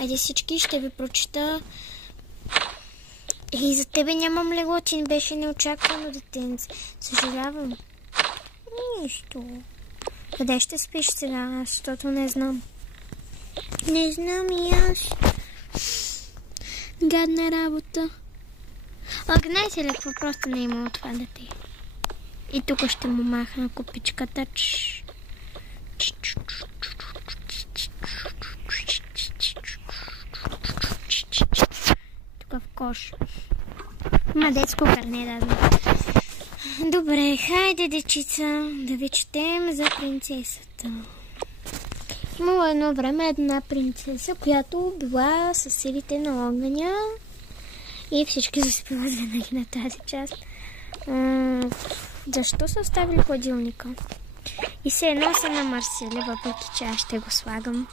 Айде всички, ще ви прочита. И за тебе нямам легло, ти беше неочаквано детенце. Съжалявам. Нищо. Къде ще спиш сега, защото не знам. Не знам и аз. Гадна работа. Знаете ли какво, просто не е имало това дете. И тук ще му махна копичката. Тук в кош. Има детско карне, да знам. Добре, хайде, дечица, да ви четем за принцесата. Имало едно време една принцеса, която била със силите на огъня и всички заспиват винаги на тази част. Защо са оставили хладилника? И се едно са намърсили, въпреки че аз ще го слагам.